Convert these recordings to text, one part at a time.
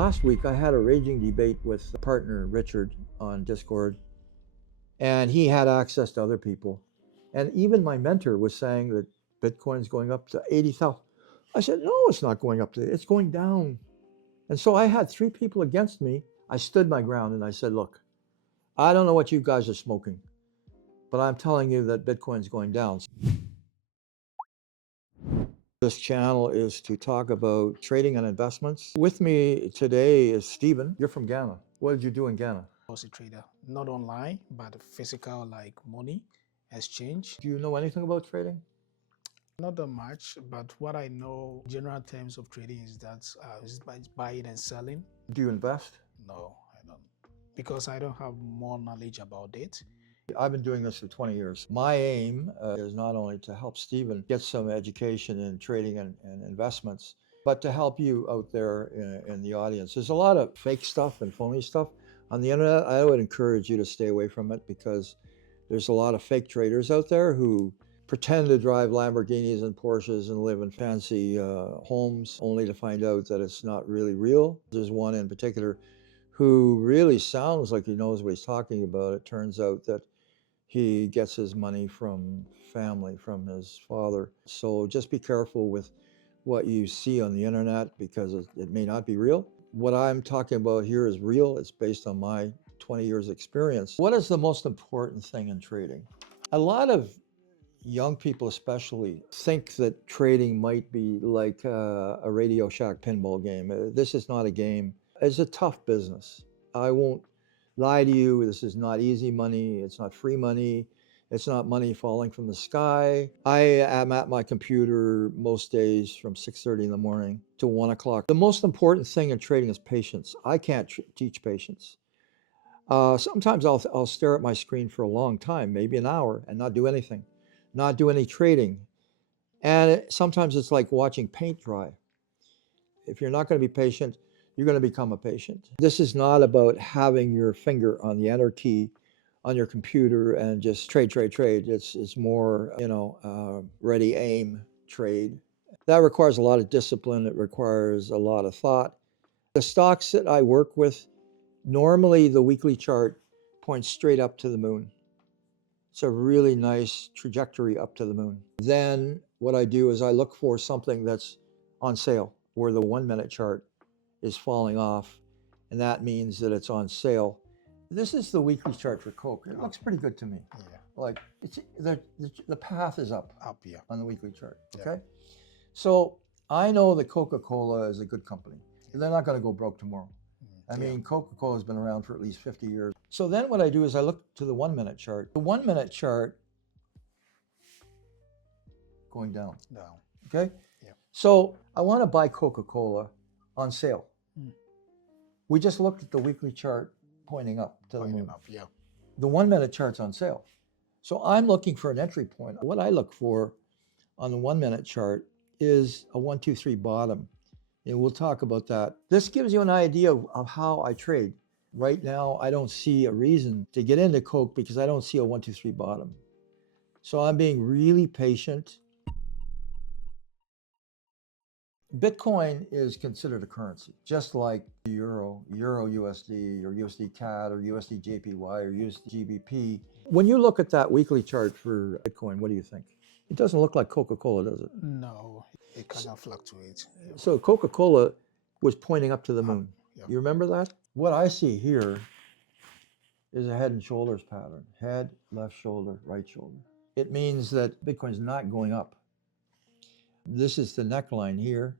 Last week, I had a raging debate with partner Richard on Discord, and he had access to other people. And even my mentor was saying that Bitcoin's going up to 80,000. I said, no, it's not going up to, it's going down. And so I had three people against me. I stood my ground and I said, look, I don't know what you guys are smoking, but I'm telling you that Bitcoin's going down. This channel is to talk about trading and investments. With me today is Stephen. You're from Ghana. What did you do in Ghana? I was a trader, not online, but physical, like money exchange. Do you know anything about trading? Not that much, but what I know, general terms of trading is that it's buying and selling. Do you invest? No, I don't, because I don't have more knowledge about it. I've been doing this for 20 years. My aim is not only to help Stephen get some education in trading and investments, but to help you out there in the audience. There's a lot of fake stuff and phony stuff on the internet. I would encourage you to stay away from it because there's a lot of fake traders out there who pretend to drive Lamborghinis and Porsches and live in fancy homes only to find out that it's not really real. There's one in particular who really sounds like he knows what he's talking about. It turns out that he gets his money from family, from his father. So just be careful with what you see on the internet because it may not be real. What I'm talking about here is real. It's based on my 20 years experience. What is the most important thing in trading? A lot of young people especially think that trading might be like a Radio Shack pinball game. This is not a game. It's a tough business. I won't lie to you, this is not easy money, it's not free money, it's not money falling from the sky. I am at my computer most days from 6:30 in the morning to 1 o'clock. The most important thing in trading is patience. I can't teach patience. Sometimes I'll stare at my screen for a long time, maybe an hour, and not do anything, not do any trading. And sometimes it's like watching paint dry. If you're not going to be patient, you're going to become a patient. This is not about having your finger on the enter key on your computer and just trade, trade, trade. It's more, ready, aim, trade. That requires a lot of discipline. It requires a lot of thought. The stocks that I work with, normally the weekly chart points straight up to the moon. It's a really nice trajectory up to the moon. Then what I do is I look for something that's on sale where the 1 minute chart is falling off, and that means that it's on sale. This is the weekly chart for Coke. It looks pretty good to me. Yeah. Like the path is up Yeah. on the weekly chart. Yeah. Okay, so I know that Coca-Cola is a good company. They're not going to go broke tomorrow. I mean, Coca-Cola has been around for at least 50 years. So then what I do is I look to the 1 minute chart. The 1 minute chart going down. Down. Okay. Yeah. So I want to buy Coca-Cola on sale. We just looked at the weekly chart pointing up to the moon. Yeah. The 1 minute chart's on sale. So I'm looking for an entry point. What I look for on the 1 minute chart is a 1, 2, 3 bottom. And we'll talk about that. This gives you an idea of how I trade. Right now, I don't see a reason to get into Coke because I don't see a 1, 2, 3 bottom. So I'm being really patient. Bitcoin is considered a currency, just like the euro USD or USD CAD or USD JPY or USD GBP. When you look at that weekly chart for Bitcoin, what do you think? It doesn't look like Coca-Cola, does it? No, it cannot fluctuate. So Coca-Cola was pointing up to the moon. Yeah. You remember that? What I see here is a head and shoulders pattern. Head, left shoulder, right shoulder. It means that Bitcoin is not going up. This is the neckline here,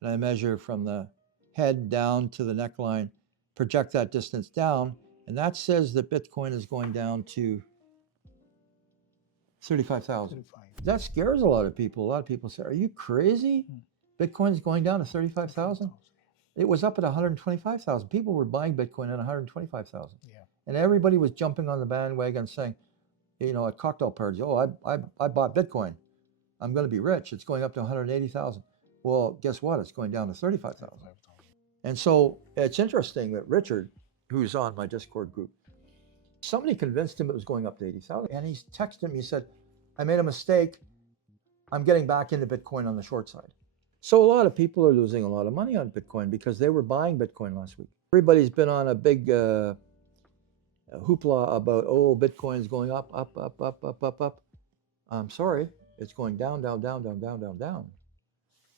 and I measure from the head down to the neckline, project that distance down, and that says that Bitcoin is going down to 35,000. That scares a lot of people. A lot of people say, are you crazy? Bitcoin's going down to 35,000? It was up at 125,000. People were buying Bitcoin at 125,000. Yeah. And everybody was jumping on the bandwagon saying, at cocktail parties, oh, I bought Bitcoin. I'm going to be rich. It's going up to 180,000. Well, guess what? It's going down to 35,000. And so it's interesting that Richard, who's on my Discord group, somebody convinced him it was going up to 80,000. And he texted him, he said, I made a mistake. I'm getting back into Bitcoin on the short side. So a lot of people are losing a lot of money on Bitcoin because they were buying Bitcoin last week. Everybody's been on a big hoopla about, oh, Bitcoin's going up, up, up, up, up, up, up. I'm sorry, it's going down, down, down, down, down, down, down.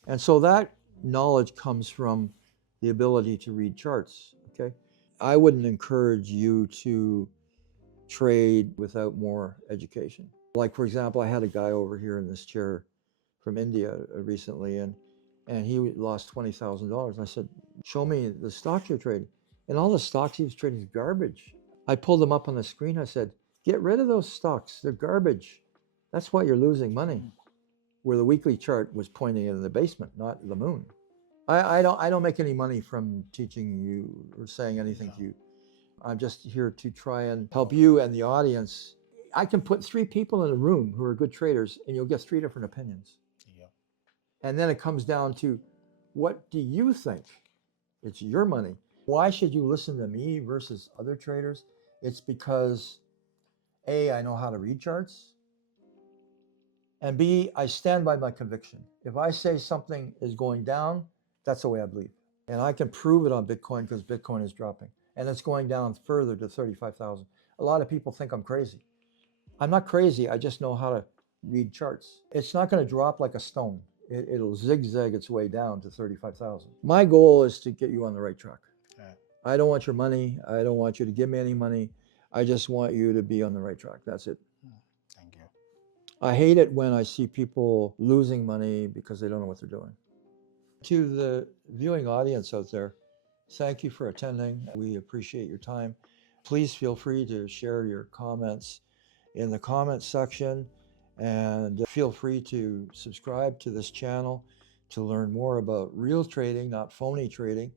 And so that knowledge comes from the ability to read charts. Okay. I wouldn't encourage you to trade without more education. Like, for example, I had a guy over here in this chair from India recently, and he lost $20,000. I said, "Show me the stocks you're trading." And all the stocks he was trading is garbage. I pulled them up on the screen. I said, "Get rid of those stocks. They're garbage. That's why you're losing money." Where the weekly chart was pointing in the basement, not the moon. I don't make any money from teaching you or saying anything to you. I'm just here to try and help you and the audience. I can put three people in a room who are good traders, and you'll get three different opinions. Yeah. And then it comes down to, what do you think? It's your money. Why should you listen to me versus other traders? It's because A, I know how to read charts, and B, I stand by my conviction. If I say something is going down, that's the way I believe. And I can prove it on Bitcoin because Bitcoin is dropping. And it's going down further to 35,000. A lot of people think I'm crazy. I'm not crazy. I just know how to read charts. It's not going to drop like a stone. It'll zigzag its way down to 35,000. My goal is to get you on the right track. Yeah. I don't want your money. I don't want you to give me any money. I just want you to be on the right track. That's it. Thank you. I hate it when I see people losing money because they don't know what they're doing. To the viewing audience out there, thank you for attending. We appreciate your time. Please feel free to share your comments in the comments section, and feel free to subscribe to this channel to learn more about real trading, not phony trading.